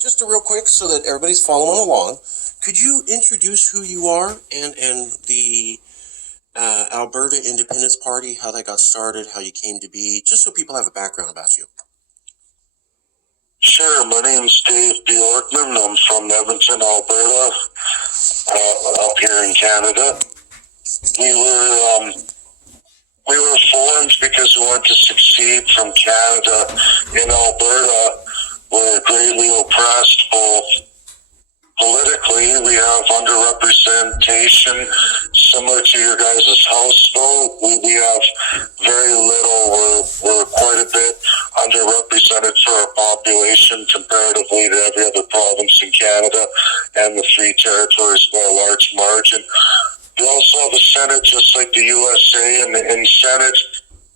Just a real quick so that everybody's following along, could you introduce who you are and the Alberta Independence Party, how that got started, how you came to be, just so people have a background about you? Sure, my name's Dave Bjorkman. I'm from Edmonton, Alberta, up here in Canada. We were formed because we wanted to succeed from Canada. In Alberta, we're greatly oppressed, both politically. We have underrepresentation, similar to your guys' House vote. We have very little. We're quite a bit underrepresented for our population comparatively to every other province in Canada and the three territories by a large margin. We also have a Senate just like the USA, and in Senate,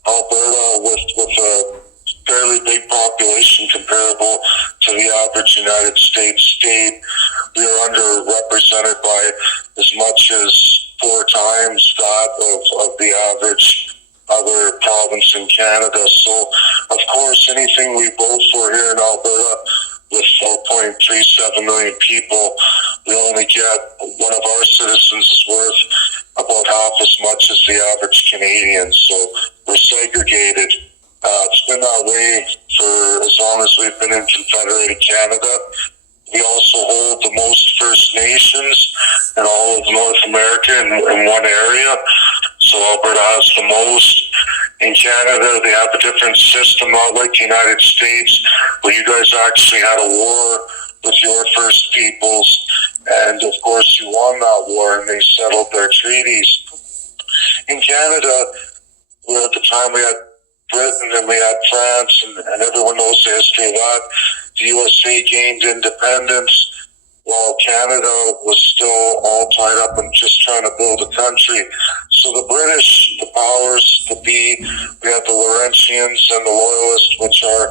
Alberta with a fairly big population comparable to the average United States state, we are underrepresented by as much as 4 times that of the average other province in Canada. So, of course, anything we vote for here in Alberta, with 4.37 million people, we only get one of our citizens is worth about half as much as the average Canadian. So we're segregated. It's been that way for as long as we've been in Confederated Canada. We also hold the most First Nations in all of North America in one area. So Alberta has the most. In Canada, they have a different system, not like the United States, where you guys actually had a war with your First Peoples. And, of course, you won that war, and they settled their treaties. In Canada, at the time we had Britain and we had France, and everyone knows the history of that. The USA gained independence while Canada was still all tied up and just trying to build a country. So the British, the powers that be, we had the Laurentians and the Loyalists, which are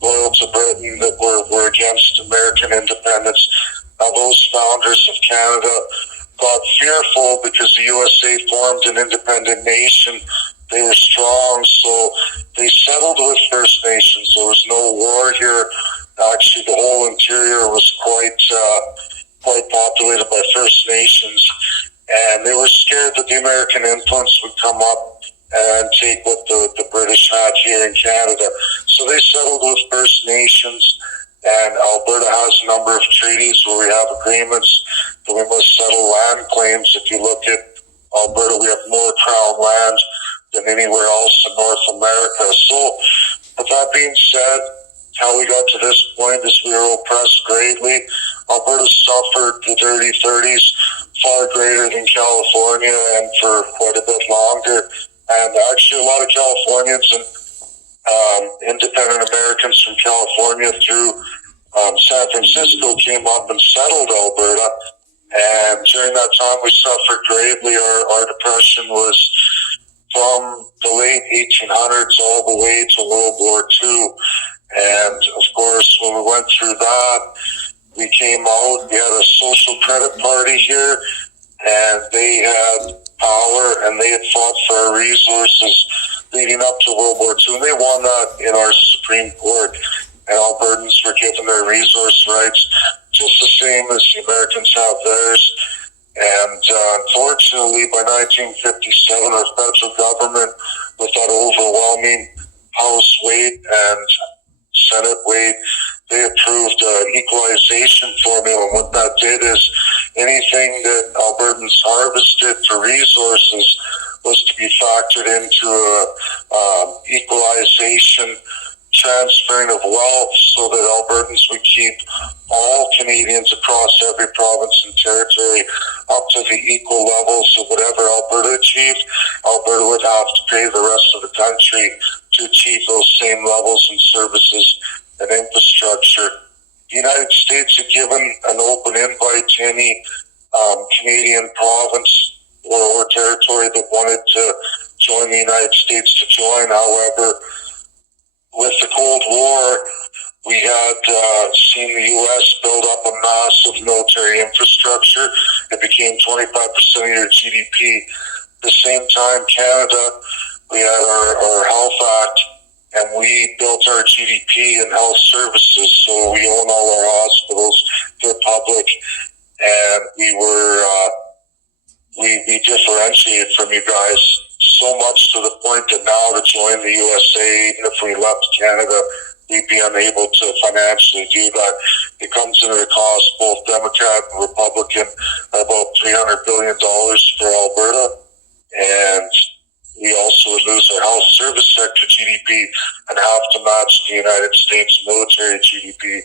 loyal to Britain, that were against American independence. Now those founders of Canada got fearful because the USA formed an independent nation. They were strong, so they settled with First Nations. There was no war here. Actually, the whole interior was quite populated by First Nations, and they were scared that the American influence would come up and take what the British had here in Canada. So they settled with First Nations, and Alberta has a number of treaties where we have agreements that we must settle land claims. If you look at Alberta, we have more Crown land than anywhere else in North America. So, with that being said, how we got to this point is we were oppressed greatly. Alberta suffered the dirty 30s far greater than California and for quite a bit longer. And actually a lot of Californians and independent Americans from California through San Francisco came up and settled Alberta. And during that time we suffered greatly. Our depression was from the late 1800s all the way to World War II. And, of course, when we went through that, we came out, we had a social credit party here, and they had power, and they had fought for our resources leading up to World War II, and they won that in our Supreme Court, and Albertans were given their resource rights just the same as the Americans have theirs. And unfortunately, by 1957, our federal government, with that overwhelming House weight and Senate weight, they approved an equalization formula. And what that did is anything that Albertans harvested for resources was to be factored into a equalization transferring of wealth so that Albertans would keep all Canadians across every province and territory up to the equal levels of whatever Alberta achieved. Alberta would have to pay the rest of the country to achieve those same levels and services and infrastructure. The United States had given an open invite to any Canadian province or territory that wanted to join the United States to join. However, with the Cold War, we had seen the U.S. build up a massive military infrastructure. It became 25% of your GDP. At the same time, Canada, we had our Health Act, and we built our GDP in health services. So we own all our hospitals. from you guys so much to the point that now to join the USA, even if we left Canada, we'd be unable to financially do that. It comes into the cost, both Democrat and Republican, about $300 billion for Alberta. And we also would lose our health service sector GDP and have to match the United States military GDP,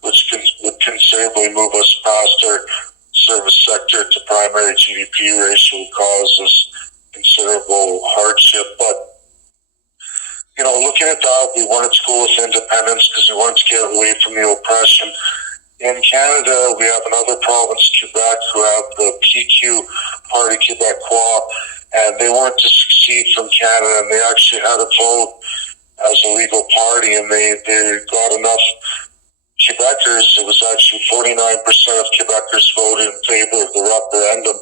which would considerably move us past our service sector to primary GDP ratio, would cause us considerable hardship. But, you know, looking at that, we wanted to go with independence because we wanted to get away from the oppression. In Canada, we have another province, Quebec, who have the PQ Party Québécois, and they wanted to succeed from Canada, and they actually had a vote as a legal party, and they got enough Quebecers. It was actually 49% of Quebecers voted in favor of the referendum.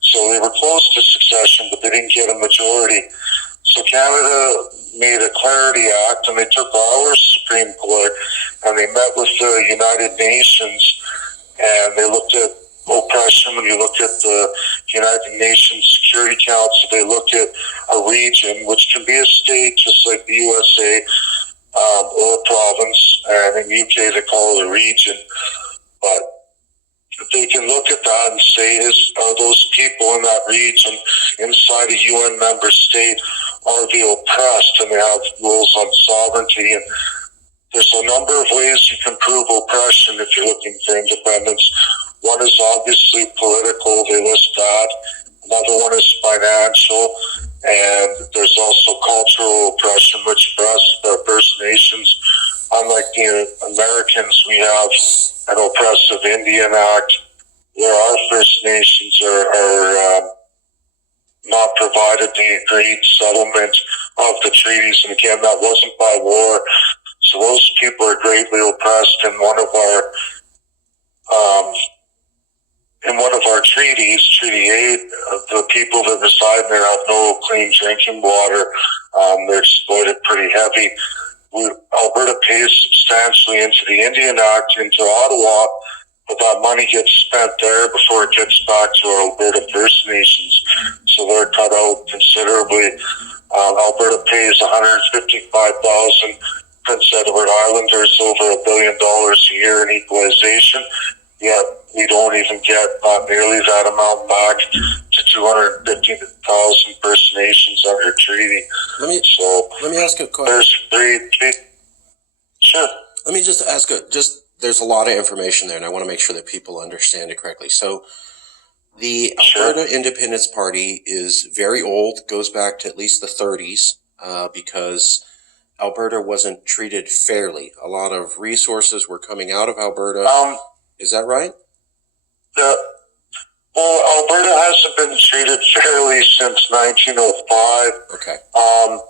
So they were close to succession, but they didn't get a majority. So Canada made a Clarity Act, and they took our Supreme Court, and they met with the United Nations, and they looked at oppression. When you look at the United Nations Security Council, they look at a region, which can be a state just like the USA, or a province, and in the UK they call it a region. But they can look at that and say, are those people in that region inside a UN member state, are they oppressed? And they have rules on sovereignty. And there's a number of ways you can prove oppression if you're looking for independence. One is obviously political, they list that. Another one is financial. And there's also cultural oppression, which for us, the First Nations, unlike the Americans, we have an oppressive Indian Act where our First Nations are not provided the agreed settlement of the treaties. And again, that wasn't by war. So those people are greatly oppressed. In one of our treaties, Treaty 8, the people that reside there have no clean drinking water. They're exploited pretty heavy. Alberta pays substantially into the Indian Act, into Ottawa, but that money gets spent there before it gets back to our Alberta First Nations. So they're cut out considerably. Alberta pays $155,000 Prince Edward Islanders over $1 billion a year in equalization. Yet we don't even get not nearly that amount back to 250,000 First Nations under treaty. Let me ask a question. There's three. Sure. Let me just ask there's a lot of information there, and I want to make sure that people understand it correctly. So the Alberta Independence Party is very old, goes back to at least the 30s, because Alberta wasn't treated fairly. A lot of resources were coming out of Alberta. Is that right? Well, Alberta hasn't been treated fairly since 1905. Okay. And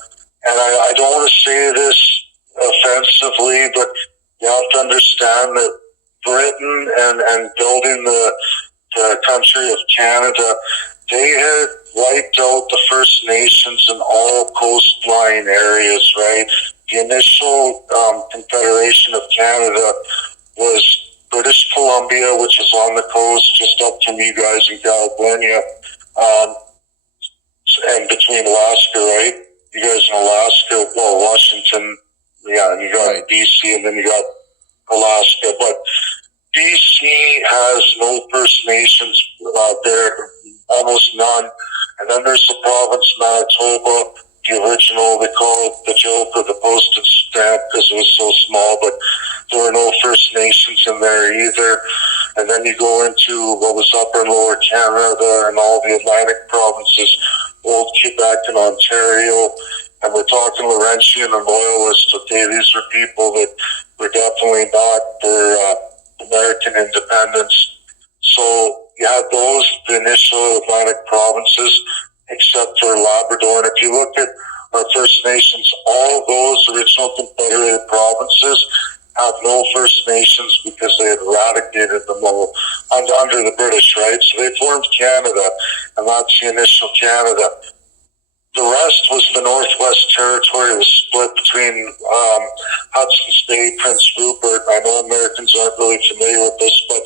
I don't want to say this offensively, but you have to understand that Britain and building the country of Canada, they had wiped out the First Nations in all coastline areas, right? The initial Confederation of Canada was British Columbia, which is on the coast just up from you guys in California, and between Alaska, right? You guys in Alaska, well, Washington, yeah, and you got BC, and then you got Alaska. But BC has no First Nations there, almost none. And then there's the province Manitoba, the original, they call it the joke of the postage stamp because it was so small, but there were no First Nations in there either. And then you go into what was Upper and Lower Canada and all the Atlantic provinces, Old Quebec and Ontario, and we're talking Laurentian and Loyalists. Okay, these are people that were definitely not for American independence. So you had those, the initial Atlantic provinces, except for Labrador. And if you look at our First Nations, all of those original Confederated provinces have no First Nations because they had eradicated them all under the British, right? So they formed Canada, and that's the initial Canada. The rest was the Northwest Territory. It was split between Hudson's Bay, Prince Rupert. I know Americans aren't really familiar with this, but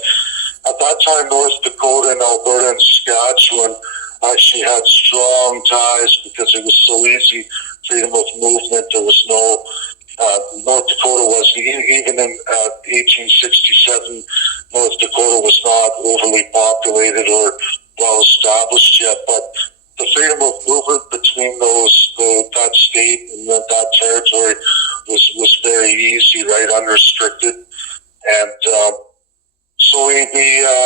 at that time, North Dakota and Alberta and Saskatchewan actually had strong ties because it was so easy, freedom of movement. There was no, North Dakota was, even in 1867, North Dakota was not overly populated or well established yet, but the freedom of movement between that state and that territory was very easy, right, unrestricted. And so we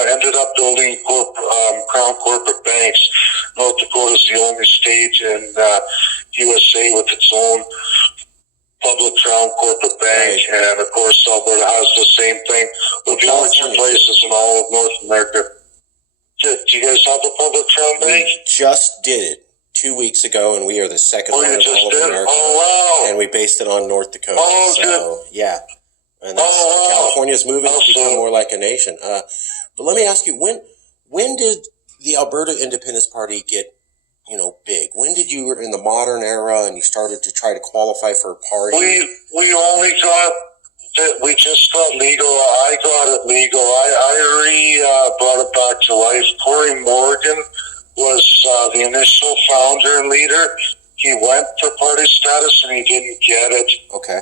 ended up building Crown corporate banks. North Dakota is the only state in USA with its own public Crown corporate bank, and of course Alberta has the same thing. We're the only two places in all of North America. Do you guys have a public Crown bank? We just did it 2 weeks ago, and we are the second one in all of America. Oh, wow. And we based it on North Dakota. Oh, so, good. Yeah. And that's, California's moving to become more like a nation. But let me ask you, when did the Alberta Independence Party get, big? When did you were in the modern era and you started to try to qualify for a party? We only got that. We just got legal. I got it legal. I brought it back to life. Corey Morgan was the initial founder and leader. He went for party status and he didn't get it. Okay.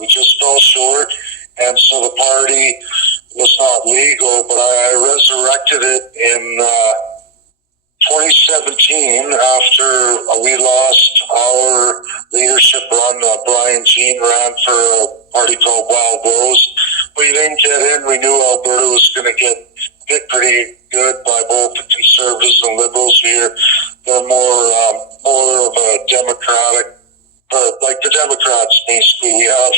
We just fell short, and so the party was not legal. But I resurrected it in 2017 after we lost our leadership run. Brian Jean ran for a party called Wild Rose. We didn't get in. We knew Alberta was going to get hit pretty good by both the Conservatives and Liberals here. They're more of a Democratic, like the Democrats, basically. We have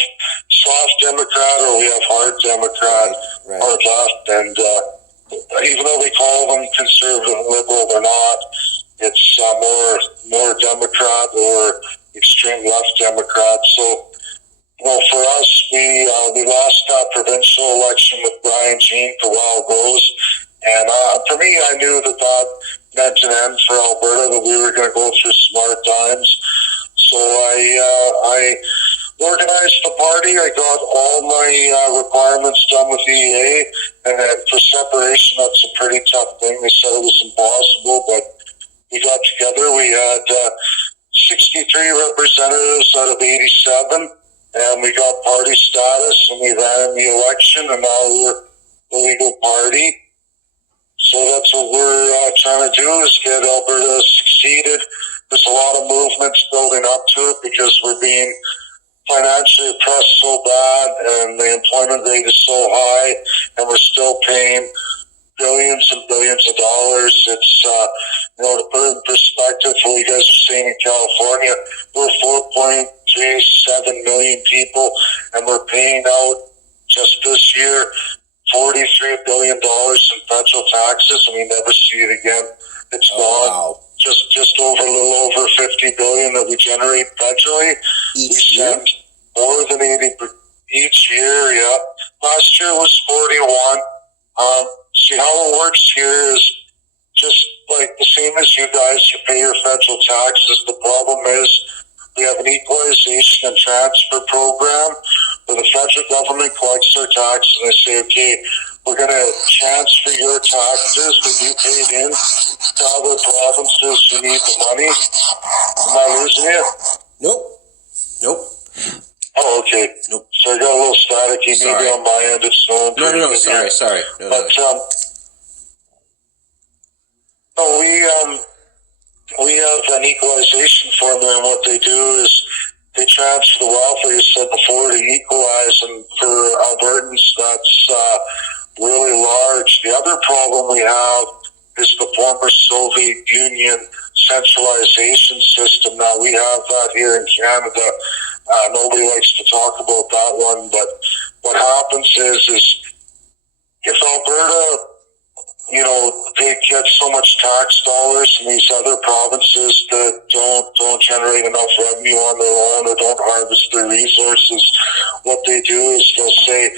soft Democrat or we have hard Democrat, right. Hard left, and even though we call them conservative and liberal, they're not. It's more Democrat or extreme left Democrat. So, for us, we lost that provincial election with Brian Jean for Wild Rose, and for me, I knew that meant an end for Alberta, that we were going to go through some hard times. So I organized the party. I got all my requirements done with EA, and then for separation, that's a pretty tough thing. They said it was impossible, but we got together. We had 63 representatives out of 87, and we got party status, and we ran the election, and now we're the legal party. So that's what we're trying to do, is get Alberta succeeded. There's a lot of movements building up to it because we're being financially oppressed so bad, and the employment rate is so high, and we're still paying billions and billions of dollars. It's, to put it in perspective, what you guys are saying in California, we're 4.37 million people, and we're paying out just this year $43 billion in federal taxes, and we never see it again. It's gone. Wow. Just over a little over $50 billion that we generate federally. Each year? Send more than 80 each year. Yeah, last year was 41. See how it works here is just like the same as you guys. You pay your federal taxes. The problem is we have an equalization and transfer program where the federal government collects their taxes, and they say, okay, we're going to transfer your taxes that you paid in to other provinces who need the money. Am I losing you? Nope. Oh, okay. Nope. So I got a little staticky. Maybe on my end it's snowing. No. Sorry. No, but we have an equalization formula, and what they do is they transfer the wealth, like you said before, to equalize, and for Albertans, that's really large. The other problem we have is the former Soviet Union centralization system. Now, we have that here in Canada. Nobody likes to talk about that one, but what happens is if Alberta, they get so much tax dollars from these other provinces that don't generate enough revenue on their own or don't harvest their resources, what they do is they'll say,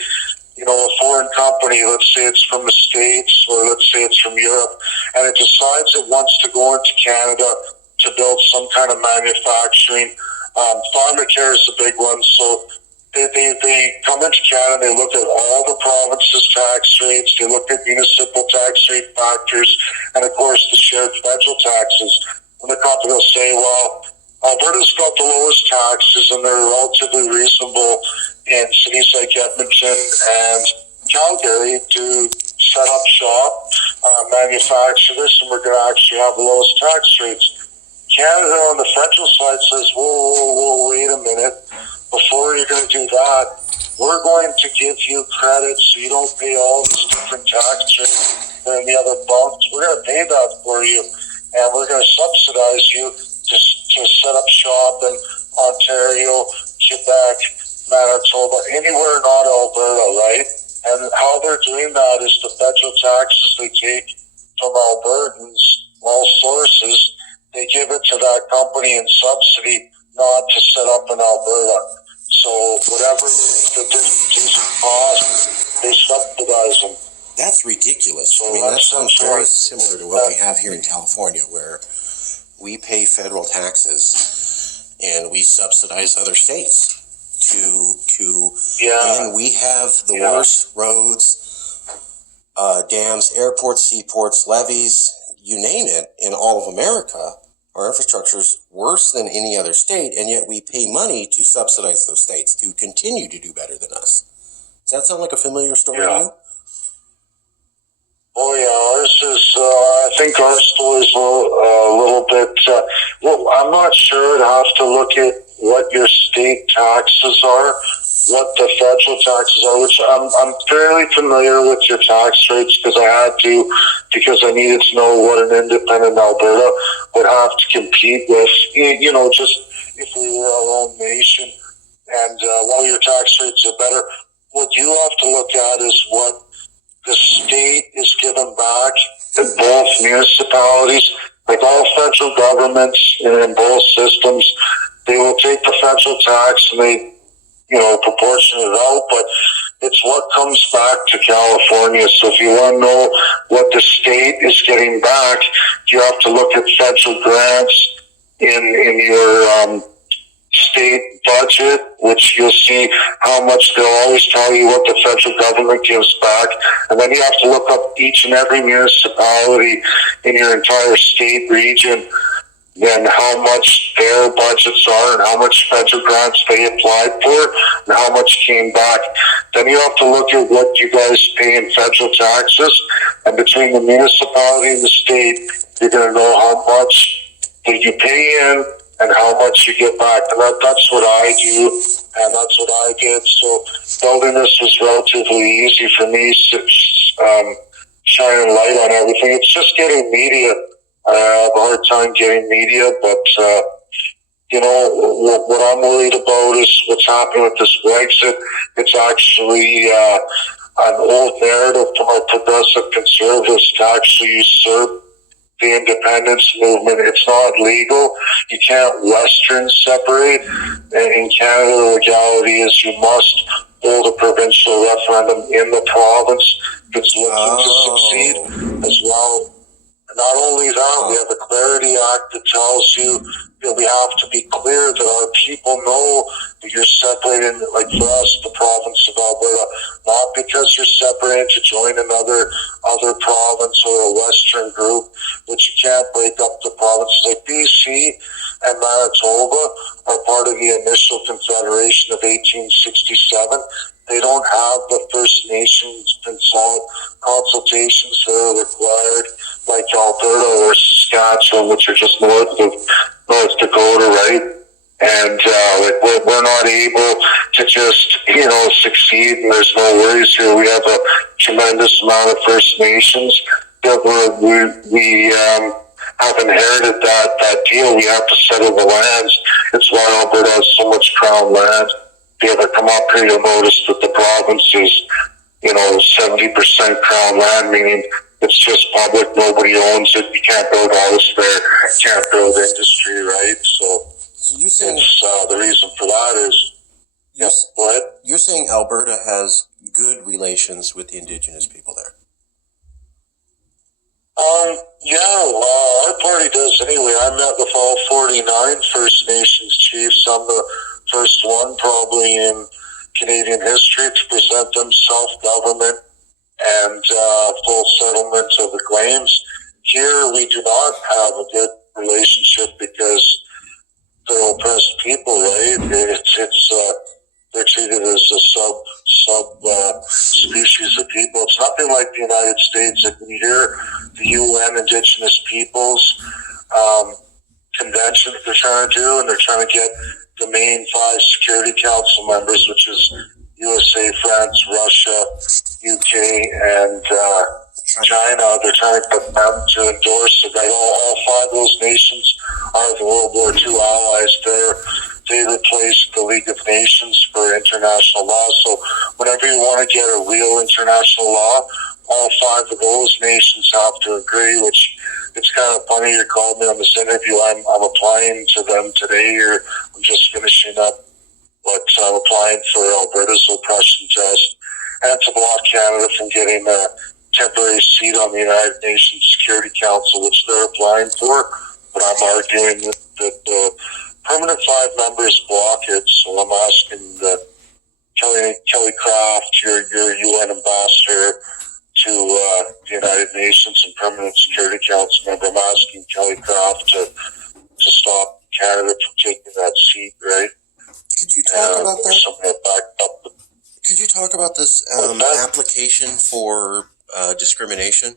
a foreign company, let's say it's from the States or let's say it's from Europe, and it decides it wants to go into Canada to build some kind of manufacturing. Pharmacare is a big one, so they come into Canada, they look at all the provinces' tax rates, they look at municipal tax rate factors, and of course the shared federal taxes. And the company will say, well, Alberta's got the lowest taxes and they're relatively reasonable in cities like Edmonton and Calgary to set up shop, manufacture this, and we're going to actually have the lowest tax rates. Canada on the federal side says, whoa, wait a minute. Before you're going to do that, we're going to give you credit so you don't pay all these different tax rates and the other bumps. We're going to pay that for you, and we're going to subsidize you to set up shop in Ontario, Quebec, Manitoba, anywhere not Alberta, right? And how they're doing that is the federal taxes they take from Albertans, all sources, they give it to that company in subsidy not to set up in Alberta. So whatever the differences in cost, they subsidize them. That's ridiculous. So I mean, that sounds very similar to what we have here in California, where we pay federal taxes and we subsidize other states and then we have the worst roads, dams, airports, seaports, levees, you name it, in all of America. Our infrastructure is worse than any other state, and yet we pay money to subsidize those states to continue to do better than us. Does that sound like a familiar story to you? Oh yeah, ours is, I think our story is a little bit, well, I'm not sure. I'd have to look at what your state taxes are, what the federal taxes are, which I'm fairly familiar with your tax rates because I had to, because I needed to know what an independent Alberta would have to compete with, you know, just if we were our own nation. And while your tax rates are better, what you have to look at is what the state is given back in both municipalities, like all federal governments in both systems. They will take the federal tax and they, you know, proportion it out, but it's what comes back to California. So if you want to know what the state is getting back, you have to look at federal grants in your state budget, which you'll see how much. They'll always tell you what the federal government gives back, and then you have to look up each and every municipality in your entire state region, then how much their budgets are and how much federal grants they applied for and how much came back. Then you have to look at what you guys pay in federal taxes, and between the municipality and the state, you're going to know how much that you pay in and how much you get back. And that's what I do, and that's what I did. So building this was relatively easy for me, shining light on everything. It's just getting media. I have a hard time getting media, but, you know, what I'm worried about is what's happening with this Brexit. It's actually an old narrative from our progressive conservatives to actually usurp the independence movement. It's not legal. You can't Western separate. And in Canada, the legality is you must hold a provincial referendum in the province that's looking to succeed as well. Not only that, we have a Clarity Act that tells you that we have to be clear that our people know that you're separating, like for us, the province of Alberta, not because you're separating to join another province or a Western group, but you can't break up the provinces. Like BC and Manitoba are part of the initial Confederation of 1867. They don't have the First Nations consultations that are required like Alberta or Saskatchewan, which are just north of North Dakota, right? And like we're not able to just, you know, succeed, and there's no worries here. We have a tremendous amount of First Nations that we have inherited that deal. We have to settle the lands. It's why Alberta has so much crown land. If you ever come up here, you'll notice that the province is, you know, 70% crown land, meaning it's just public, nobody owns it, you can't build a house there, you can't build industry, right? So you're saying, the reason for that is, what? You're saying Alberta has good relations with the Indigenous people there? Our party does anyway. I met with all 49 First Nations chiefs. I'm the first one probably in Canadian history to present them self-government and full settlement of the claims. Here we do not have a good relationship because they're oppressed people, right? They're treated as a sub species of people. It's nothing like the United States. Like when you hear the UN Indigenous Peoples convention that they're trying to do, and they're trying to get the main 5 Security Council members, which is USA, France, Russia, UK, and China. They're trying to get them to endorse it. All 5 of those nations are the World War II allies. They replaced the League of Nations for international law. So whenever you want to get a real international law, all 5 of those nations have to agree, which it's kind of funny you called me on this interview. I'm applying to them today, or I'm just finishing up, but I'm applying for Alberta's oppression test and to block Canada from getting a temporary seat on the United Nations Security Council, which they're applying for. But I'm arguing that the permanent 5 members block it, so I'm asking that Kelly Craft, your UN ambassador to the United Nations and permanent Security Council member, I'm asking Kelly Craft to stop Canada from taking that seat, right? Could you talk about that? Something that backed up. Could you talk about this application for discrimination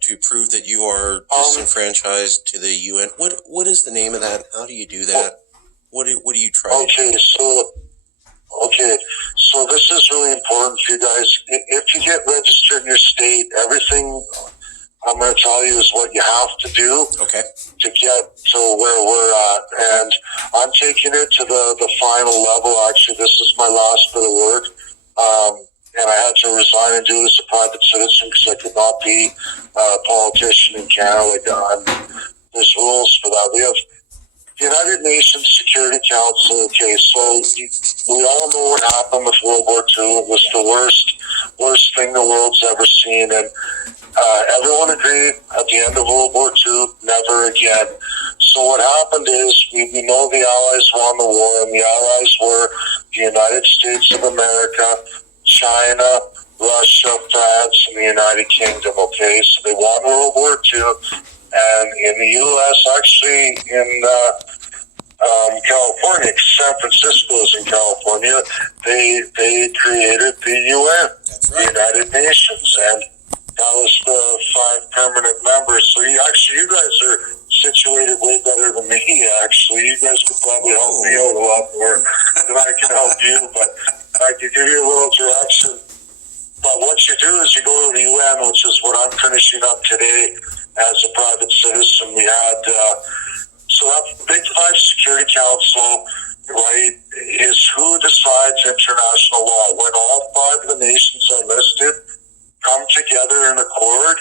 to prove that you are disenfranchised to the UN? What is the name of that? How do you do that? What do you try to do? So this is really important for you guys. If you get registered in your state, everything I'm going to tell you is what you have to do to get to where we're at. And I'm taking it to the final level. Actually, this is my last bit of work. And I had to resign and do it as a private citizen because I could not be a politician in Canada. There's rules for that. We have the United Nations Security Council. Okay, so we all know what happened with World War II. It was the worst thing the world's ever seen. And everyone agreed at the end of World War II, never again. So what happened is we know the Allies won the war, and the Allies were the United States of America, China, Russia, France, and the United Kingdom. Okay, so they won World War II, and in the U.S., actually in California, San Francisco is in California, they created the UN, the United Nations, and that was the 5 permanent members. So you guys are situated way better than me, actually. You guys could probably help me out a lot more than I can help you, but I could give you a little direction. But what you do is you go to the UN, which is what I'm finishing up today as a private citizen. We had, so that Big 5 Security Council, right, is who decides international law. When all 5 of the nations are listed, come together in accord,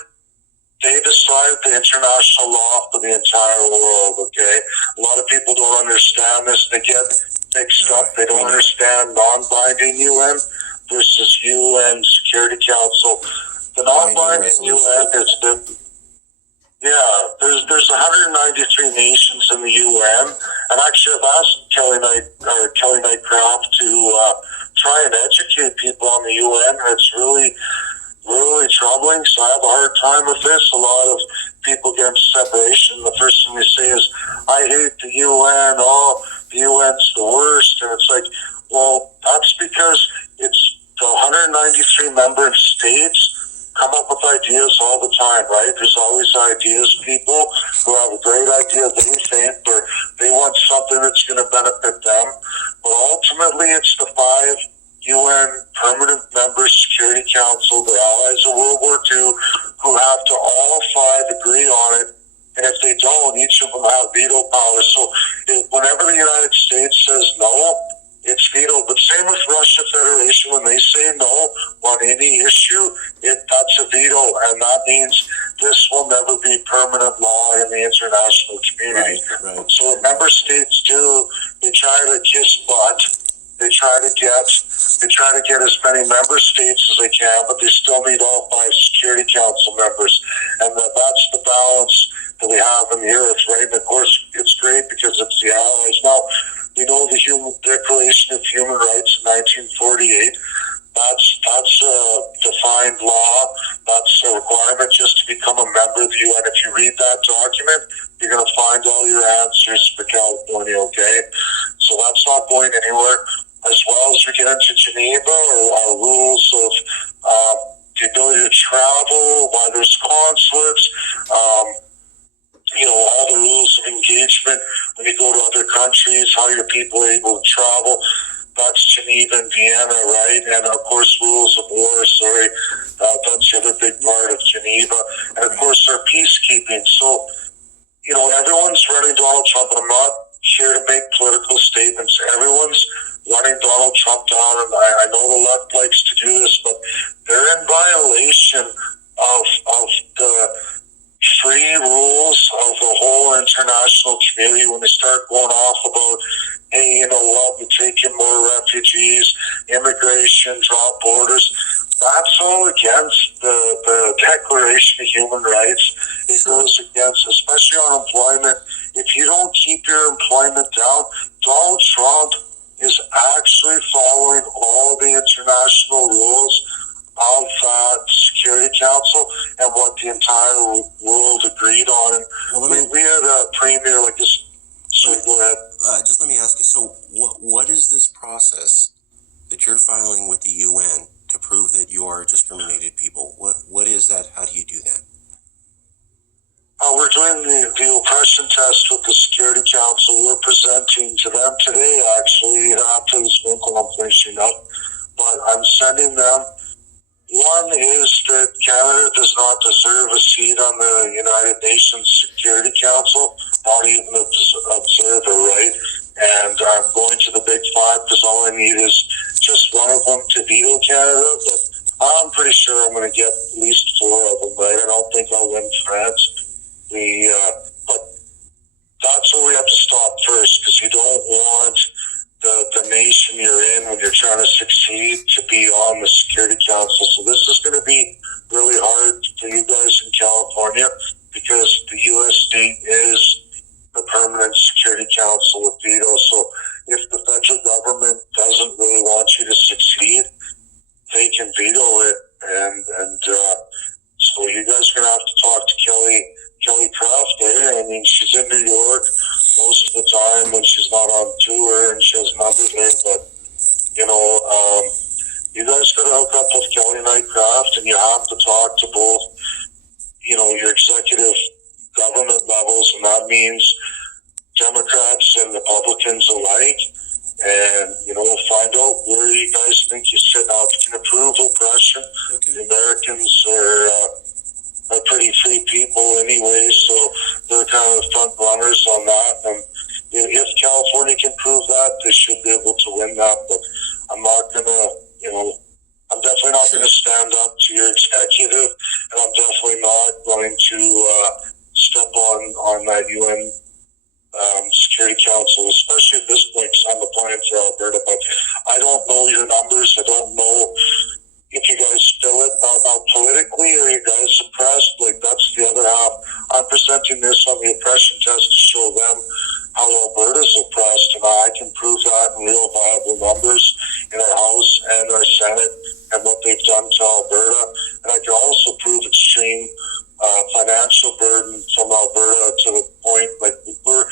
they decide the international law for the entire world, okay? A lot of people don't understand this. They get mixed up. They don't understand non-binding UN versus UN Security Council. The non-binding UN is there's 193 nations in the UN, and actually I've asked Kelly Knight Craft to try and educate people on the UN, and it's really troubling, so I have a hard time with this. A lot of people get into separation. The first thing they say is, I hate the UN, the UN's the worst, and it's like, well, that's because it's the 193 member states come up with ideas all the time, right? There's always ideas, people who have a great idea they think, or they want something that's going to benefit them, but ultimately it's the 5 UN permanent members, Security Council, the allies of World War II, who have to all 5 agree on it. And if they don't, each of them have veto power. So whenever the United States says no, it's veto. But same with Russia Federation, when they say no on any issue, that's a veto. And that means this will never be permanent law in the international community. Right. So what member states do, they try to kiss butt. They try to get as many member states as they can, but they still need all 5 Security Council members, and that's the balance that we have in the earth, right? And of course, it's great because it's the allies. Now, We know the Declaration of Human Rights in 1948. That's a defined law. That's a requirement just to become a member of the UN. If you read that document, you're going to find all your answers for California, okay? So that's not going anywhere. As well as we get into Geneva, or our rules of the ability to travel, why there's consulates, all the rules of engagement when you go to other countries, how your people are able to travel. That's Geneva and Vienna, right? And of course, rules of war, that's the other big part of Geneva. And of course, our peacekeeping. So, everyone's running Donald Trump, and I'm not here to make political statements. Everyone's running Donald Trump down, and I know the left likes to do this, but they're in violation of the free rules of the whole international community when they start going off about, hey, we're taking more refugees, immigration, drop borders. That's all against the Declaration of Human Rights. It goes against, especially on employment. If you don't keep your employment down, Donald Trump is actually following all the international rules of that Security Council and what the entire world agreed on. And we had a premier like this. So go ahead. Just let me ask you. So, what is this process that you're filing with the UN to prove that you are discriminated people? What is that? How do you do that? We're doing the oppression test with the Security Council. We're presenting to them today, actually, after this phone call I'm finishing up. But I'm sending them. One is that Canada does not deserve a seat on the United Nations Security Council, not even an observer, right? And I'm going to the Big Five because all I need is just one of them to veto Canada. But I'm pretty sure I'm going to get at least 4 of them, right? I don't think I'll win France. But that's what we have to stop first, because you don't want the nation you're in when you're trying to succeed to be on the Security Council. So this is going to be really hard for you guys in California, because the USD is the permanent Security Council with veto. So if the federal government doesn't really want you to succeed, they can veto it. And so you guys are going to have to talk to Kelly Craft there. I mean, she's in New York most of the time when she's not on tour, and she has numbers there. But, you guys got to hook up with Kelly Craft, and you have to talk to both, your executive government levels, and that means Democrats and Republicans alike. And, find out where you guys think you sit now. If you can approve oppression, okay. The Americans are pretty free people anyway, so they're kind of the front runners on that. And if California can prove that, they should be able to win that. But I'm not going to, I'm definitely not going to stand up to your executive, and I'm definitely not going to step on that UN Security Council, especially at this point, because I'm applying for Alberta. But I don't know your numbers. I don't know if you guys fill it. Now politically, are you guys suppressed? Like, that's the other half. I'm presenting this on the oppression test to show them how Alberta's oppressed, and I can prove that in real viable numbers in our House and our Senate and what they've done to Alberta. And I can also prove extreme financial burden from Alberta to the point, like, we're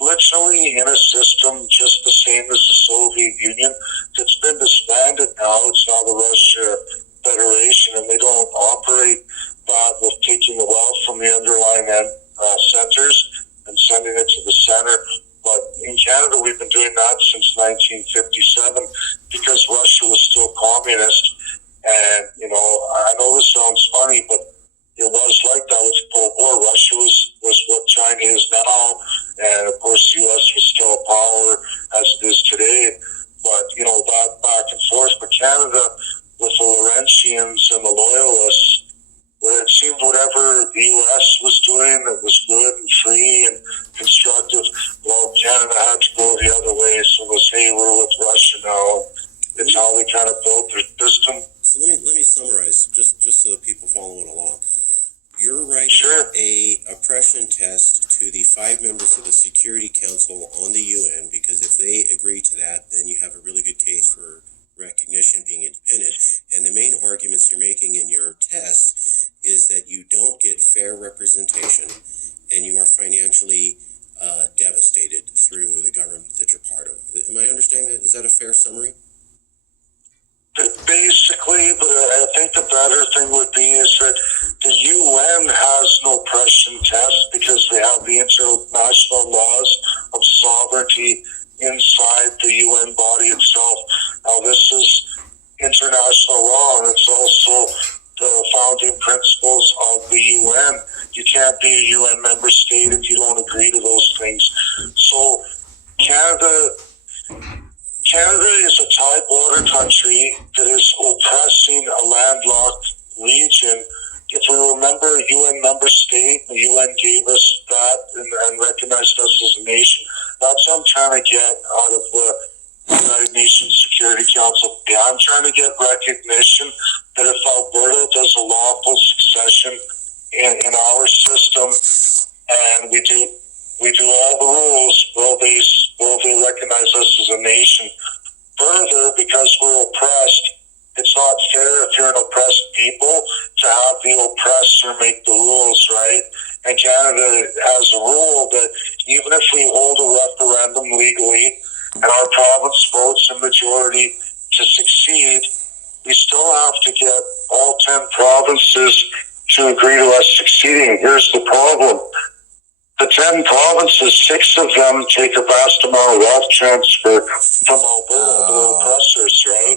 literally in a system just the same as the Soviet Union. It's been disbanded now. It's now the Russia Federation, and they don't operate that with taking the wealth from the underlying centers and sending it to the center. But in Canada, we've been doing that since 1957 because Russia was still communist. And, I know this sounds funny, but it was like that with the Cold War. Russia was what China is now, and of course the U.S. was still a power as it is today. But, that back and forth. But Canada, with the Laurentians and the Loyalists, where it seemed whatever the U.S. was doing that was good and free and constructive, well, Canada had to go the other way. So it was, hey, we're with Russia now. It's how they kind of built their system. So let me summarize, just so that people a oppression test to the 5 members of the Security Council on the UN, because if they agree to that, then you have a really good case for recognition being independent. And the main arguments you're making in your test is that you don't get fair representation and you are financially devastated through the government that you're part of. Am I understanding that? Is that a fair summary? Basically, but I think the better thing would be is that the UN has no oppression test because they have the international laws of sovereignty inside the UN body itself. Now, this is international law, and it's also the founding principles of the UN. You can't be a UN member state if you don't agree to those things. So, Canada is a tidewater country that is oppressing a landlocked region. If we remember a UN member state, the UN gave us that and recognized us as a nation. That's what I'm trying to get out of the United Nations Security Council. Yeah, I'm trying to get recognition that if Alberta does a lawful succession in our system and we do all the rules, will they recognize us as a nation? Further, because we're oppressed, it's not fair if you're an oppressed people to have the oppressor make the rules, right? And Canada has a rule that even if we hold a referendum legally and our province votes in majority to succeed, we still have to get all 10 provinces to agree to us succeeding. Here's the problem. The 10 provinces, 6 of them take a vast amount of wealth transfer from Alberta, the oppressors, right?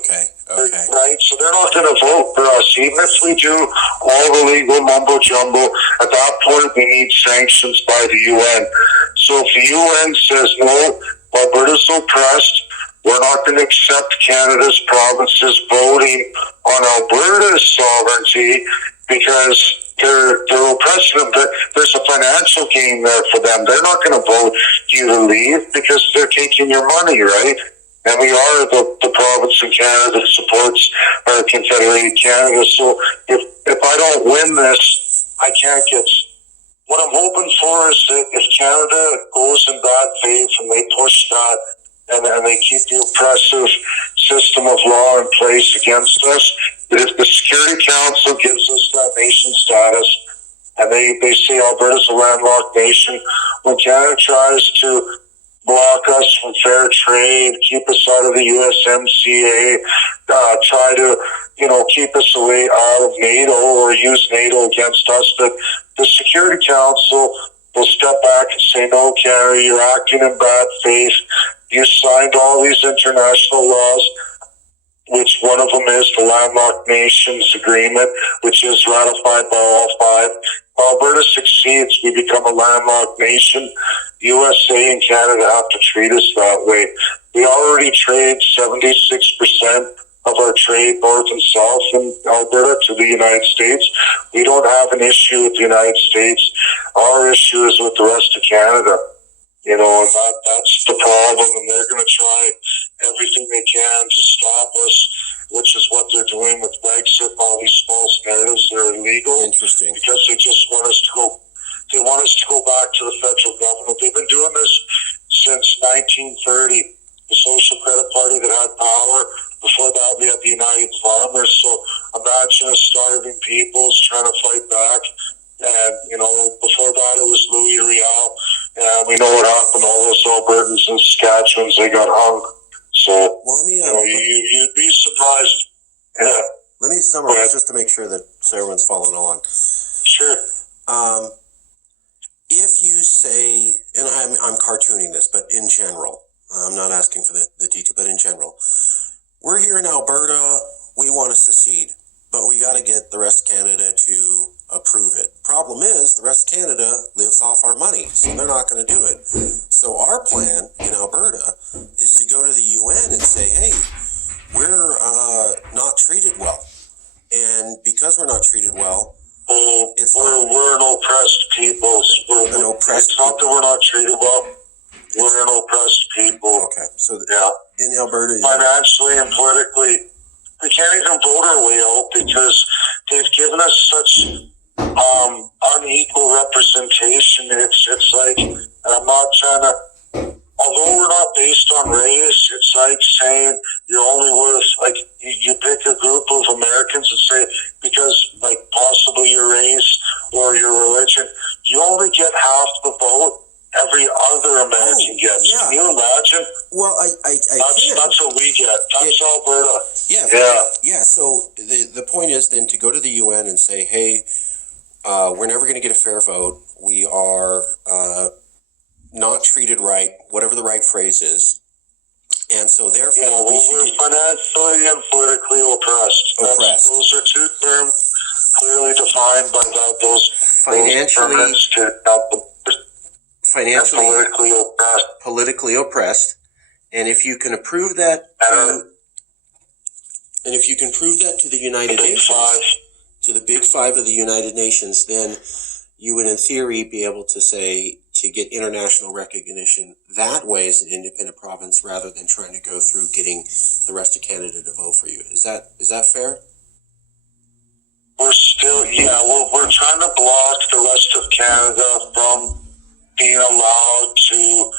Okay. Right? So they're not going to vote for us. Even if we do all the legal mumbo-jumbo, at that point we need sanctions by the UN. So if the UN says, no, Alberta's oppressed, we're not going to accept Canada's provinces voting on Alberta's sovereignty because they're oppressing them. There's a financial gain there for them. They're not going to vote you to leave because they're taking your money, right? And we are the province in Canada that supports Confederated Canada. So if I don't win this, I can't get... What I'm hoping for is that if Canada goes in bad faith and they push that and they keep the oppressive system of law in place against us, that if the Security Council gives us that nation status and they say Alberta's a landlocked nation, when Canada tries to block us from fair trade, keep us out of the USMCA, try to, keep us away out of NATO or use NATO against us, that the Security Council will step back and say, no, Canada, you're acting in bad faith. You signed all these international laws, which one of them is the Landlocked Nations Agreement, which is ratified by all 5. Alberta succeeds, we become a landlocked nation. USA and Canada have to treat us that way. We already trade 76% of our trade north and south in Alberta to the United States. We don't have an issue with the United States. Our issue is with the rest of Canada. And that's the problem, and they're going to try everything they can to stop us, which is what they're doing with Brexit, all these false narratives that are illegal. Interesting. Because they just want us to go. They want us to go back to the federal government. They've been doing this since 1930. The Social Credit Party that had power. Before that, we had the United Farmers. So imagine a starving people's trying to fight back. And, before that, it was Louis Riel. And we know what happened. All those Albertans and Saskatchewans, they got hung. So, well, you'd be surprised. Yeah. Let me summarize just to make sure that everyone's following along. Sure. If you say, and I'm cartooning this, but in general, I'm not asking for the detail, but in general, we're here in Alberta, we want to secede, but we got to get the rest of Canada to approve it. Problem is, the rest of Canada lives off our money, so they're not going to do it. So our plan in Alberta is to go to the UN and say, hey, we're not treated well. And because we're not treated well, we're an oppressed people. It's not that we're not treated well. We're an oppressed people. Okay, so yeah, in Alberta, financially and politically, we can't even vote our way out because they've given us such unequal representation. It's like, and I'm not trying to, although we're not based on race, it's like saying you're only worth, like, you pick a group of Americans and say, because, like, possibly your race or your religion, you only get half the vote every other American gets. Yeah. Can you imagine? Well, That's what we get. That's Alberta. Yeah. So the point is then to go to the UN and say, hey, we're never going to get a fair vote. We are not treated right, whatever the right phrase is. And so therefore we're financially and politically oppressed. Those are two terms clearly defined by those financially politically oppressed. And if you can prove that to the United Nations, to the Big Five of the United Nations, then you would in theory be able to say, to get international recognition that way as an independent province, rather than trying to go through getting the rest of Canada to vote for you. Is that fair? We're trying to block the rest of Canada from being allowed to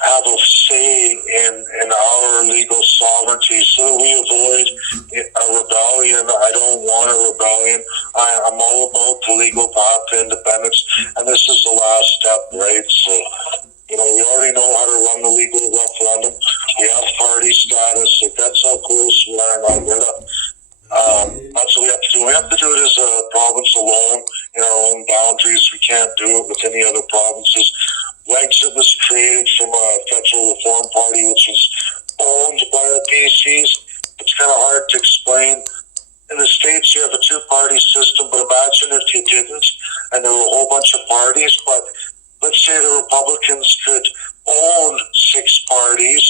have a say in our legal sovereignty, so that we avoid a rebellion. I don't want a rebellion. I'm all about the legal path to independence, and this is the last step, right? So, we already know how to run the legal referendum. We have party status. Like, that's how close we are in Alberta. That's what we have to do. We have to do it as a province alone, in our own boundaries. We can't do it with any other provinces. CALEXIT was created from a federal reform party, which is owned by the PCs. It's kind of hard to explain. In the States, you have a two-party system, but imagine if you didn't, and there were a whole bunch of parties. But let's say the Republicans could own 6 parties,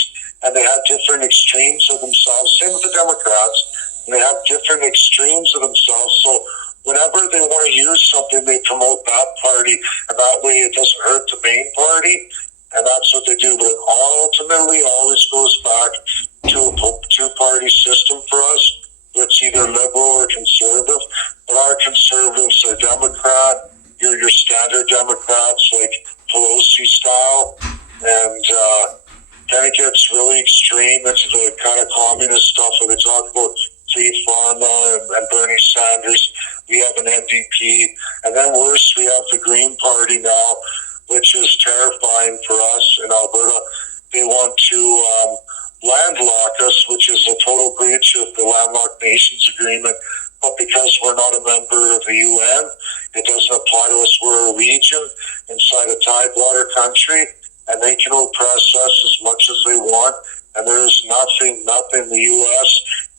and they had different extremes of themselves. Same with the Democrats. And they have different extremes of themselves. So whenever they want to use something, they promote that party, and that way it doesn't hurt the main party, and that's what they do. But it ultimately always goes back to a two-party system for us. It's either liberal or conservative, but our conservatives are Democrat, your standard Democrats, like Pelosi style, and then it gets really extreme into the kind of communist stuff where they talk about Big Pharma and Bernie Sanders. We have an NDP, and then worse, we have the Green Party now, which is terrifying for us in Alberta. They want to landlock us, which is a total breach of the Landlocked Nations Agreement. But because we're not a member of the UN, it doesn't apply to us. We're a region inside a tidewater country, and they can oppress us as much as they want. And there's nothing the US,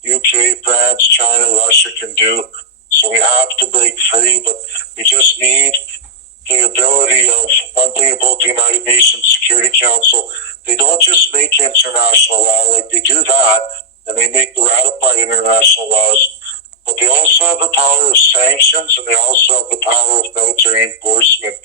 UK, France, China, Russia can do. So we have to break free, but we just need the ability of, one thing about the United Nations Security Council, they don't just make international law, like they do that, and they make the ratified international laws, but they also have the power of sanctions, and they also have the power of military enforcement.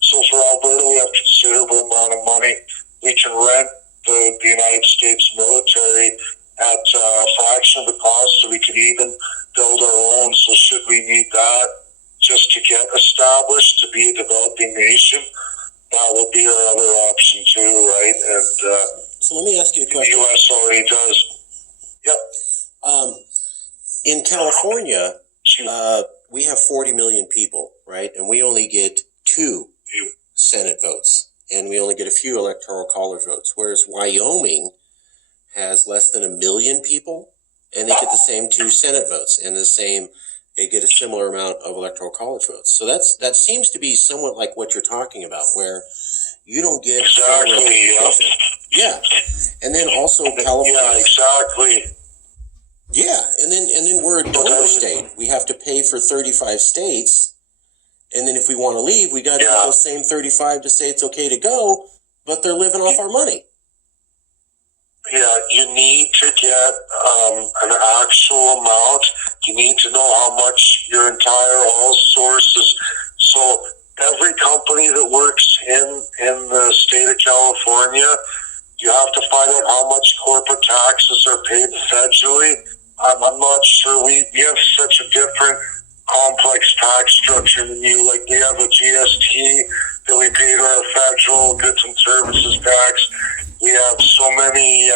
So for Alberta, we have considerable amount of money. We can rent the United States military at a fraction of the cost, so we could even build our own. So should we need that just to get established, to be a developing nation, that will be our other option too, right? And so let me ask you a question. The U.S. already does. Yep. In California, we have 40 million people, right? And we only get 2 Senate votes, and we only get a few electoral college votes, whereas Wyoming has less than 1 million people, and they get the same 2 Senate votes, and they get a similar amount of electoral college votes. So that seems to be somewhat like what you're talking about, where you don't get fair representation. Yeah. And then also California. Yeah, exactly. Yeah, and then we're a donor state. We have to pay for 35 states, and then if we want to leave, we got to get those same 35 to say it's okay to go, but they're living off our money. Yeah, you need to get an actual amount. You need to know how much your entire all sources. So every company that works in the state of California, you have to find out how much corporate taxes are paid federally. I'm not sure. We have such a different complex tax structure than you. Like, we have a GST that we pay to our federal goods and services tax. We have so many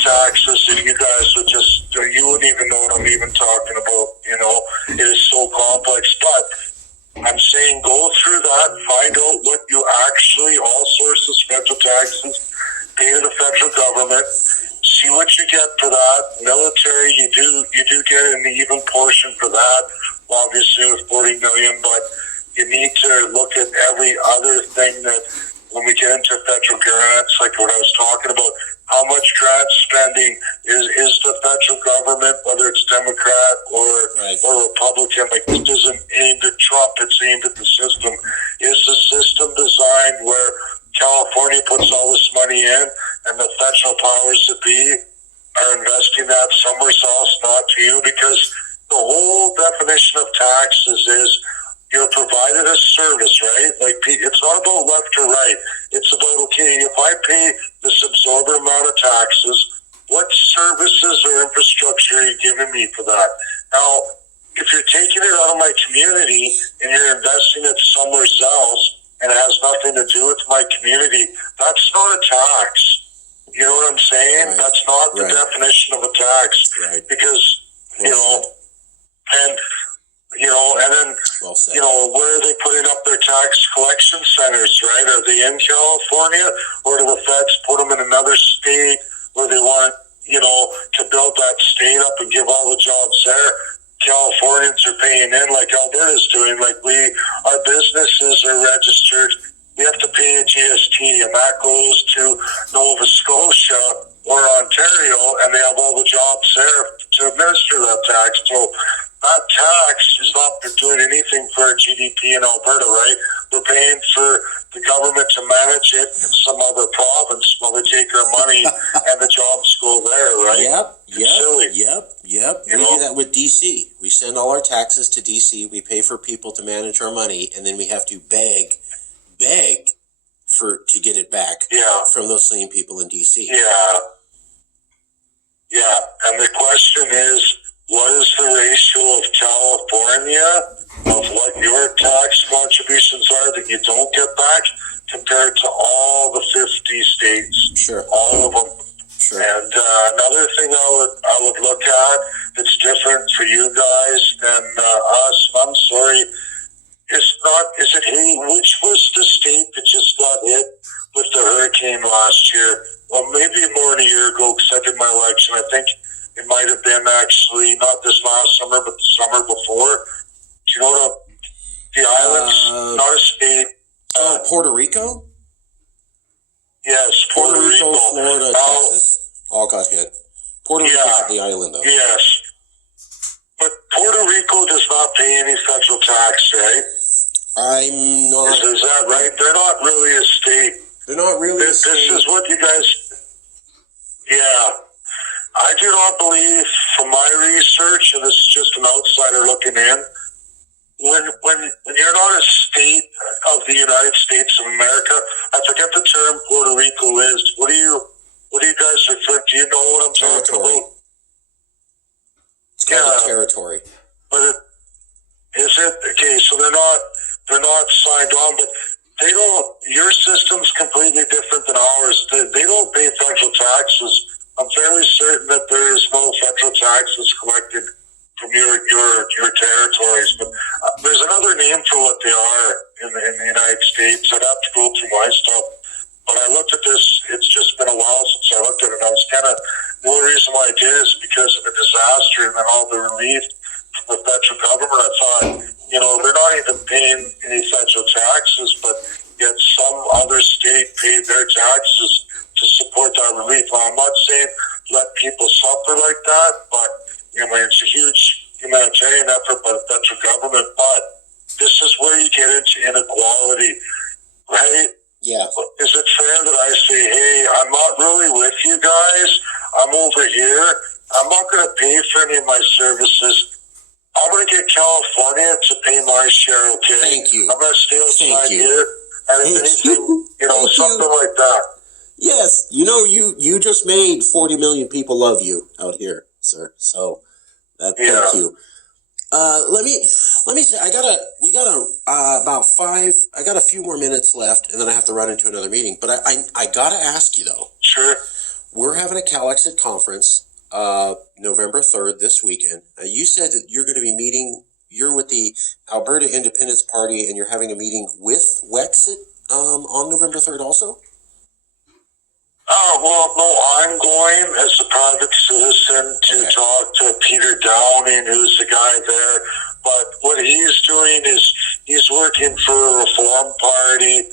taxes that you guys would just, you wouldn't even know what I'm even talking about. You know, it is so complex. But I'm saying go through that, find out what you actually, all sources, federal taxes, pay to the federal government, see what you get for that. Military, you do get an even portion for that, obviously with 40 million, but you need to look at every other thing that when we get into federal grants, like what I was talking about, how much grant spending is the federal government, whether it's Democrat or Republican, like this isn't aimed at Trump, it's aimed at the system. Is the system designed where California puts all this money in and the federal powers that be are investing that somewhere else, not to you? Because the whole definition of taxes is you're provided a service, right? Like, it's not about left or right. It's about, okay, if I pay this absorbent amount of taxes, what services or infrastructure are you giving me for that? Now, if you're taking it out of my community and you're investing it somewhere else and it has nothing to do with my community, that's not a tax. You know what I'm saying? Right. That's not the definition of a tax. Right. Because, you know, and then, you know, where are they putting up their tax collection centers, right? Are they in California, or do the feds put them in another state where they want, you know, to build that state up and give all the jobs there? Californians are paying in like Alberta's doing. Like, our businesses are registered. We have to pay a GST, and that goes to Nova Scotia or Ontario, and they have all the jobs there to administer that tax. So that tax is not doing anything for our GDP in Alberta, right? We're paying for the government to manage it in some other province while they take our money and the jobs go there, right? Yep. We do that with DC. We send all our taxes to DC. We pay for people to manage our money, and then we have to beg to get it back from those same people in DC. Yeah. And the question is, what is the ratio of California of what your tax contributions are that you don't get back compared to all the 50 states? Sure. All of them. Sure. And another thing I would look at that's different for you guys than us, I'm sorry, which was the state that just got hit with the hurricane last year? Well, maybe more than a year ago, because I did my election. I think it might have been actually not this last summer, but the summer before. Do you know the islands? Not a state. Puerto Rico? Yes, Puerto Rico, Florida, Texas, all got hit. Puerto Rico's the island, though. Yes. But Puerto Rico does not pay any federal tax, right? I'm not. Is that right? They're not really a state. They're not really a state. This is what you guys... Yeah. I do not believe, from my research, and this is just an outsider looking in, when you're not a state of the United States of America, I forget the term Puerto Rico is. What do you guys refer? Do you know what I'm talking about? It's called a territory. But is it okay? So they're not signed on, but they don't. Your system's completely different than ours. They don't pay federal taxes. I'm fairly certain that there is no federal taxes collected from your territories, but there's another name for what they are in the United States. I'd have to go through my stuff. But I looked at this. It's just been a while since I looked at it. I was the only reason why I did is because of the disaster and then all the relief from the federal government. I thought, they're not even paying any federal taxes, but yet some other state paid their taxes to support that relief. Now, I'm not saying let people suffer like that, but it's a huge humanitarian effort by the federal government. But this is where you get into inequality, right? Yeah. Is it fair that I say, hey, I'm not really with you guys. I'm over here. I'm not going to pay for any of my services. I'm going to get California to pay my share, okay? Thank you. I'm going to stay outside here. And if anything, something like that. Yes. You just made 40 million people love you out here, sir. So, thank you. Let me say, I got a few more minutes left, and then I have to run into another meeting. But I gotta ask you though. Sure. We're having a CALEXIT conference, November 3rd this weekend. You said that you're going to be meeting. You're with the Alberta Independence Party, and you're having a meeting with Wexit on November 3rd also. Well, no, I'm going as a private citizen to talk to Peter Downing, who's the guy there. But what he's doing is he's working for a reform party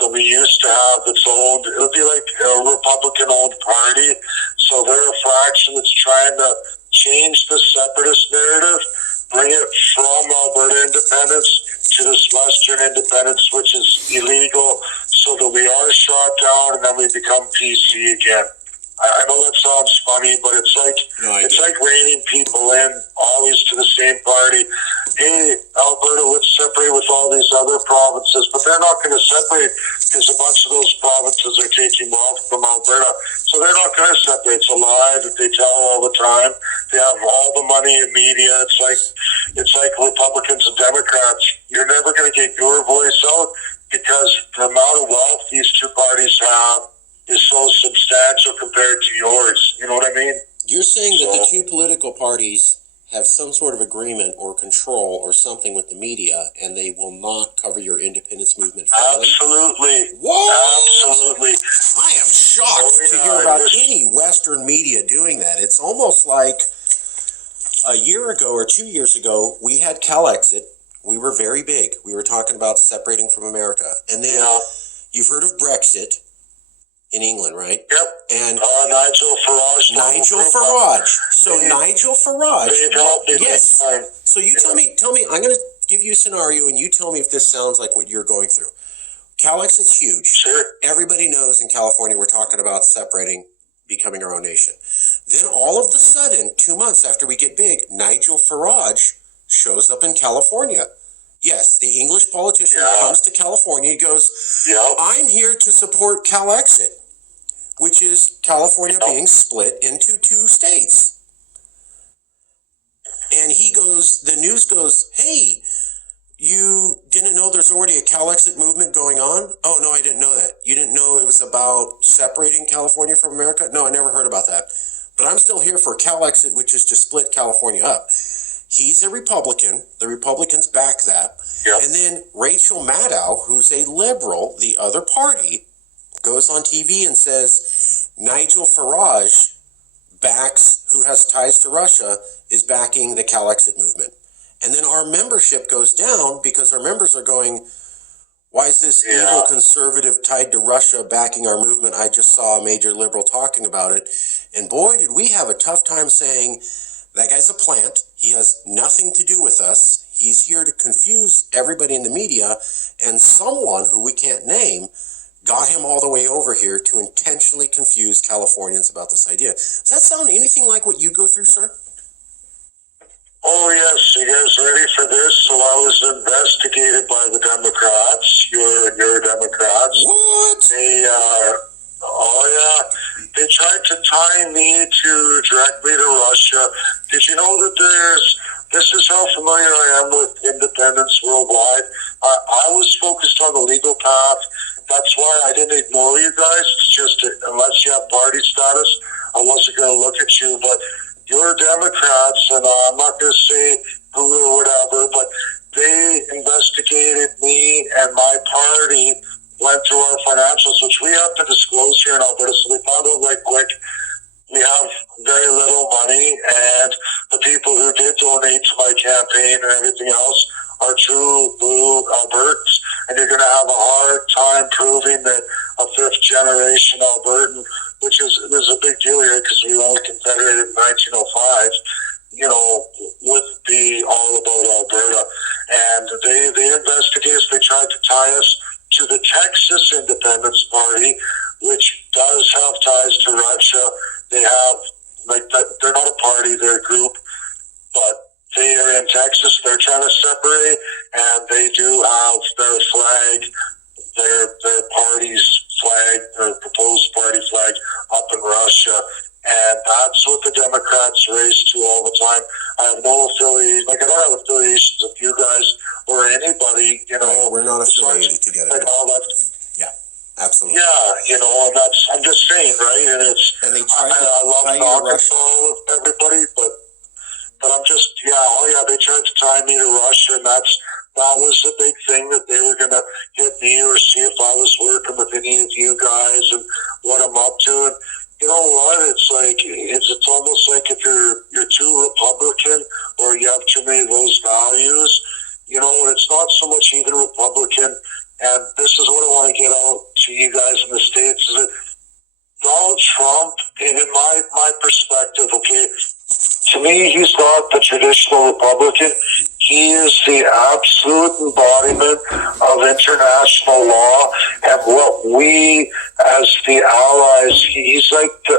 that we used to have that's owned. It would be like a Republican-owned party. So they're a fraction that's trying to change the separatist narrative, bring it from Alberta independence to this Western independence, which is illegal, so that we are shot down and then we become PC again. I know that sounds funny, but it's like like reining people in always to the same party. Hey, Alberta, let's separate with all these other provinces, but they're not going to separate because a bunch of those provinces are taking wealth from Alberta, so they're not going to separate. It's a lie that they tell all the time. They have all the money in media. It's like Republicans and Democrats. You're never going to get your voice out because the amount of wealth these two parties have is so substantial compared to yours. You know what I mean? You're saying that the two political parties have some sort of agreement or control or something with the media, and they will not cover your independence movement fairly? Absolutely. What? Absolutely. I am shocked to hear about any Western media doing that. It's almost like a year ago or 2 years ago, we had CALEXIT. We were very big. We were talking about separating from America. And then you've heard of Brexit in England, right? Yep. And Nigel Farage. So Nigel Farage. Yes. So you tell me, I'm going to give you a scenario and you tell me if this sounds like what you're going through. CALEXIT's huge. Sure. Everybody knows in California we're talking about separating, becoming our own nation. Then all of the sudden, 2 months after we get big, Nigel Farage shows up in California. Yes, the English politician comes to California. He goes, I'm here to support CALEXIT, which is California being split into 2 states. And he goes, the news goes, hey, you didn't know there's already a CALEXIT movement going on? Oh, no, I didn't know that. You didn't know it was about separating California from America? No, I never heard about that. But I'm still here for CALEXIT, which is to split California up. He's a Republican. The Republicans back that. Yep. And then Rachel Maddow, who's a liberal, the other party, goes on TV and says Nigel Farage who has ties to Russia, is backing the CALEXIT movement. And then our membership goes down because our members are going, why is this evil conservative tied to Russia backing our movement? I just saw a major liberal talking about it. And boy, did we have a tough time saying, that guy's a plant. He has nothing to do with us. He's here to confuse everybody in the media, and someone who we can't name got him all the way over here to intentionally confuse Californians about this idea. Does that sound anything like what you go through, sir? Oh, yes. You guys ready for this? So I was investigated by the Democrats. Your Democrats. What? They tried to tie me directly to Russia. Did you know that this is how familiar I am with independence worldwide. I was focused on the legal path. That's why I didn't ignore you guys. It's just unless you have party status, I wasn't going to look at you. But you're Democrats, and I'm not going to say who or whatever, but they investigated me and my party, went through our financials, which we have to disclose here in Alberta. So they found out right quick we have very little money, and the people who did donate to my campaign and everything else are true blue Albertans. And you're going to have a hard time proving that a 5th generation Albertan, which is a big deal here because we were only confederated in 1905, would be all about Alberta. And they investigated us. They tried to tie us to the Texas Independence Party, which does have ties to Russia. They have, they're not a party, they're a group, but they are in Texas. They're trying to separate, and they do have their flag, their party's flag, their proposed party flag up in Russia. And that's what the Democrats race to all the time. I have no affiliation. Like, I don't have affiliations with you guys or anybody, you know. Right, we're not affiliated together. Like all that. Yeah, absolutely. Yeah, you know, and that's, I'm just saying, right? And it's, and they tried I love tie you to talking Russia. to everybody, but I'm just, they tried to tie me to Russia, and that was the big thing, that they were going to hit me or see if I was working with any of you guys and what I'm up to. And you know what? It's like, it's almost like if you're too Republican or you have too many of those values, you know, it's not so much even Republican. And this is what I want to get out to you guys in the States, is that Donald Trump, in my perspective, okay, to me, he's not the traditional Republican. He is the absolute embodiment of international law, and what we, as the allies, he's like the,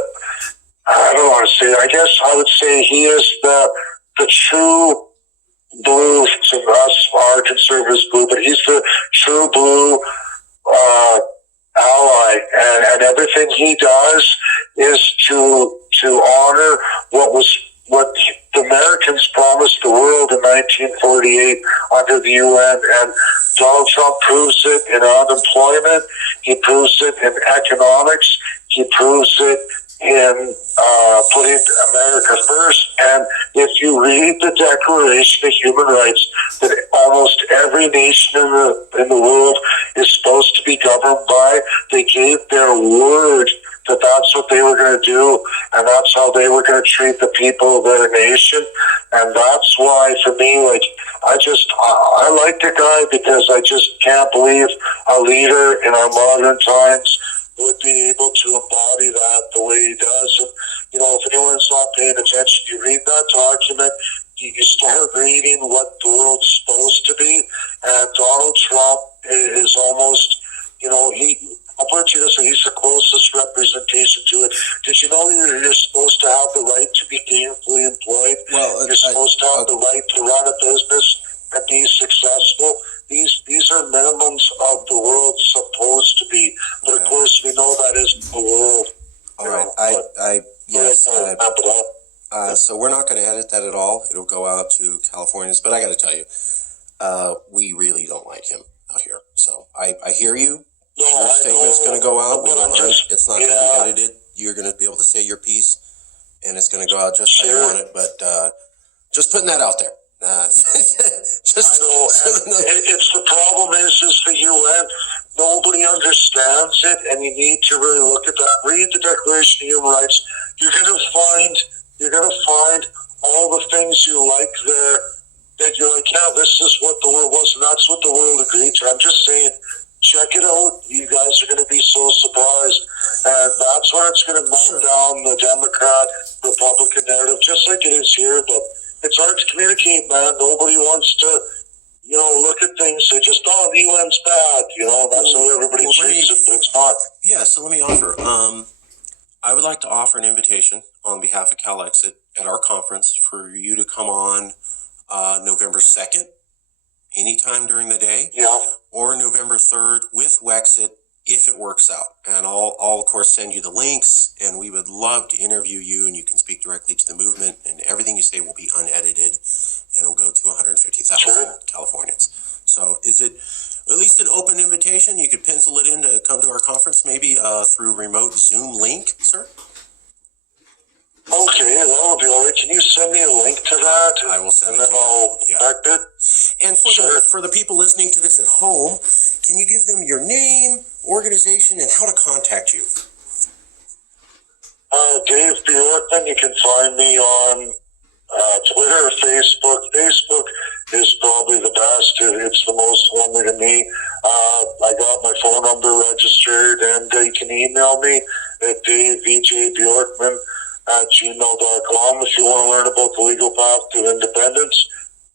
I don't want to say it, I guess I would say he is the true blue, to us, our conservatives blue, but he's the true blue ally, and everything he does is to honor what the Americans promised the world in 1948 under the UN, and Donald Trump proves it in unemployment, he proves it in economics, he proves it in putting America first. And if you read the Declaration of Human Rights that almost every nation in the world is supposed to be governed by, they gave their word that that's what they were going to do, and that's how they were going to treat the people of their nation. And that's why, for me, like, I like the guy, because I just can't believe a leader in our modern times would be able to embody that the way he does. And, you know, if anyone's not paying attention, you read that document, you start reading what the world's supposed to be, and Donald Trump is almost, you know, I'll put it to you this way, he's the closest representation to it. Did you know you're supposed to have the right to be gainfully employed? Well, you're supposed to have the right to run a business and be successful. These are minimums of the world supposed to be, but of course we know that isn't the world. All right, yes. So we're not going to edit that at all. It'll go out to Californians, but I got to tell you, we really don't like him out here. So I hear you. No, your statement's going to go out. It's not going to be edited. You're going to be able to say your piece, and it's going to go out just how you want it. But just putting that out there. I know. It's the problem is the UN. Nobody understands it, and you need to really look at that. Read the Declaration of Human Rights. You're going to find all the things you like there. That you're like, yeah, this is what the world was, and that's what the world agreed to. I'm just saying, check it out. You guys are going to be so surprised, and that's where it's going to melt down the Democrat-Republican narrative, just like it is here. But it's hard to communicate, man. Nobody wants to, you know, look at things. They just, oh, the UN's bad. You know, that's how everybody treats it, but it's not. Yeah, so let me offer. I would like to offer an invitation on behalf of CALEXIT at our conference for you to come on November 2nd, anytime during the day, or November 3rd with Wexit, if it works out. And I'll of course send you the links, and we would love to interview you, and you can speak directly to the movement, and everything you say will be unedited, and it'll go to 150,000 Californians. So is it at least an open invitation? You could pencil it in to come to our conference, maybe through remote Zoom link, sir? Okay, that would be all right. Can you send me a link to that? I will send it to you. And then I'll back it. And for the people listening to this at home, can you give them your name, organization, and how to contact you? Dave Bjorkman. You can find me on Twitter or Facebook. Facebook is probably the best. It's the most homely to me. I got my phone number registered, and you can email me at davebjbjorkman@gmail.com if you want to learn about the legal path to independence.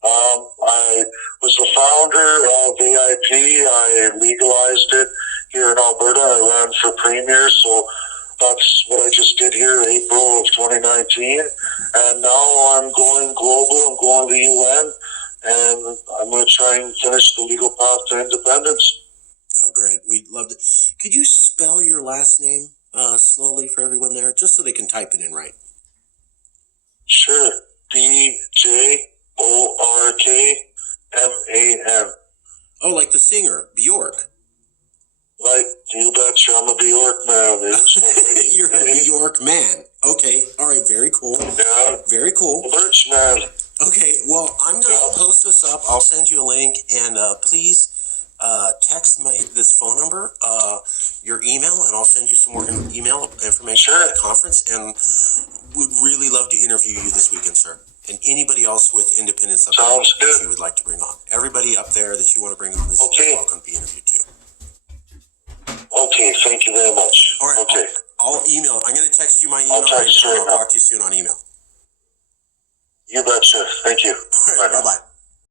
I was the founder of AIP. I legalized it here in Alberta. I ran for premier, so that's what I just did here, April of 2019. And now I'm going global. I'm going to the UN, and I'm going to try and finish the legal path to independence. Oh, great. We'd love to. Could you spell your last name slowly for everyone there, just so they can type it in right? Sure. Bjorkman. Oh, like the singer, Bjork. Like, you betcha, I'm a Bjorkman. You're a Bjork man. Okay, all right, very cool. Yeah. Very cool. Birchman. Okay, well, I'm going to post this up. I'll send you a link, and please text this phone number, your email, and I'll send you some more email information about the conference, and would really love to interview you this weekend, sir. And anybody else with Independence up there that you would like to bring on. Everybody up there that you want to bring on is welcome to be interviewed too. Okay, thank you very much. All right, okay. I'll email. I'm going to text you my email right now, and I'll talk to you soon on email. You betcha. Thank you. All right, bye-bye.